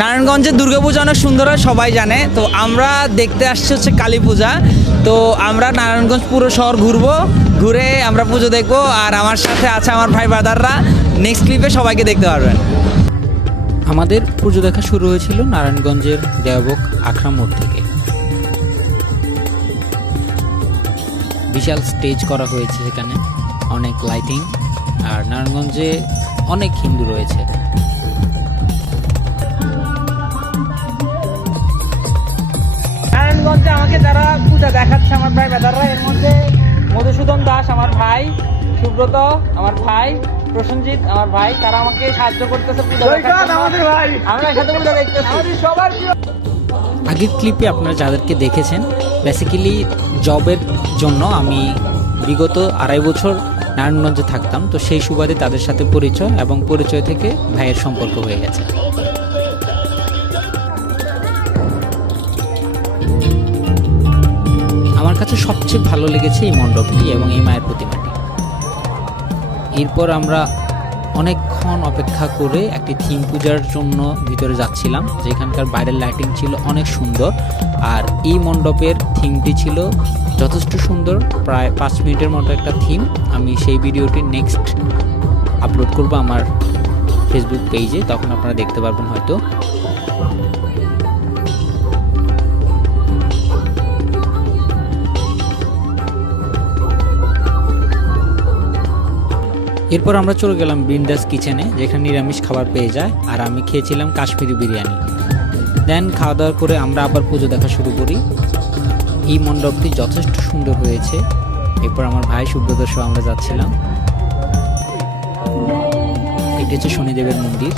নারায়ণগঞ্জের দুর্গাপূজা অনেক সুন্দর হয়, সবাই জানে। তো আমরা দেখতে আসছি হচ্ছে কালী পূজা। তো আমরা নারায়ণগঞ্জ পুরো শহর ঘুরবো, ঘুরে আমরা পুজো দেখবো। আর আমার সাথে আছে আমার ভাই ব্রাদাররা। নেক্সট ক্লিপে সবাইকে দেখতে পারবেন। আমাদের পুজো দেখা শুরু হয়েছিল নারায়ণগঞ্জের দেওবক আখড়া মোড় থেকে। বিশাল স্টেজ করা হয়েছে, সেখানে অনেক লাইটিং। আর নারায়ণগঞ্জে অনেক হিন্দু রয়েছে। নারায়ণগঞ্জে আমাকে যারা পূজা দেখাচ্ছে আমার ভাই ব্রাদাররা, এর মধ্যে মধুসূদন দাস আমার ভাই, সুব্রত আমার ভাই, প্রসেনজিৎ আমার ভাই, তারা আমাকে সাহায্য করতেছে পূজা দেখাতে। আমরা একসাথে পূজা দেখতেছি। আগের ক্লিপে আপনারা যাদেরকে দেখেছেন, বেসিক্যালি জবের জন্য আমি বিগত 2.5 বছর নারায়ণগঞ্জে থাকতাম। তো সেই সুবাদে তাদের সাথে পরিচয়, এবং পরিচয় থেকে ভাইয়ের সম্পর্ক হয়ে গেছে। আমার কাছে সবচেয়ে ভালো লেগেছে এই মণ্ডপটি এবং এই মায়ের প্রতিমাটি। এরপর আমরা অনেকক্ষণ অপেক্ষা করে একটি থিম পূজার জন্য ভিতরে যাচ্ছিলাম, যেখানকার বাইরের লাইটিং ছিল অনেক সুন্দর। আর এই মণ্ডপের থিমটি ছিল যথেষ্ট সুন্দর, প্রায় 5 মিনিটের মতো একটা থিম। আমি সেই ভিডিওটি নেক্সট আপলোড করব আমার ফেসবুক পেজে, তখন আপনারা দেখতে পারবেন হয়তো। এরপর আমরা চলে গেলাম বিন্দাস কিচেনে, যেখানে নিরামিষ খাবার পেয়ে যায়। আর আমি খেয়েছিলাম কাশ্মীরি বিরিয়ানি। দেন খাওয়া দাওয়া করে আমরা আবার পুজো দেখা শুরু করি। এই মণ্ডপটি যথেষ্ট সুন্দর হয়েছে। এরপর আমার ভাই সুব্রত সহ আমরা যাচ্ছিলাম। এটি হচ্ছে শনিদেবের মন্দির।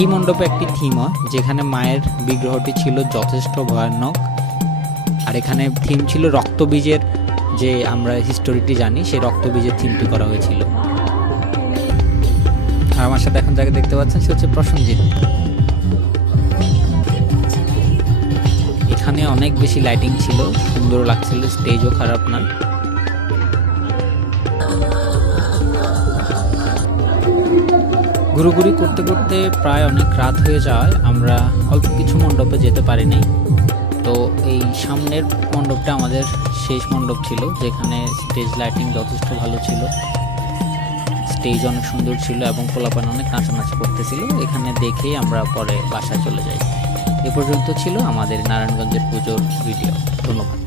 এই মণ্ডপে একটি থিম হয়, যেখানে মায়ের বিগ্রহটি ছিল যথেষ্ট ভয়ানক। আর এখানে থিম ছিল রক্তবীজের, যে আমরা হিস্টোরিটি জানি, সেই রক্তবীজের থিমটি করা হয়েছিল। আর আমার সাথে এখন যাকে দেখতে পাচ্ছেন, সে হচ্ছে প্রসেনজিৎ। এখানে অনেক বেশি লাইটিং ছিল, সুন্দর লাগছিল, স্টেজও খারাপ না। ঘুরোঘুরি করতে করতে প্রায় অনেক রাত হয়ে যাওয়ায় আমরা অল্প কিছু মণ্ডপে যেতে পারিনি। তো এই সামনের মণ্ডপটা আমাদের শেষ মণ্ডপ ছিল, যেখানে স্টেজ লাইটিং যথেষ্ট ভালো ছিল, স্টেজ অনেক সুন্দর ছিল এবং পোলাপান অনেক নাচানাচি করতেছিল। এখানে দেখেই আমরা পরে বাসায় চলে যাই। এ পর্যন্ত ছিল আমাদের নারায়ণগঞ্জের পুজোর ভিডিও। ধন্যবাদ।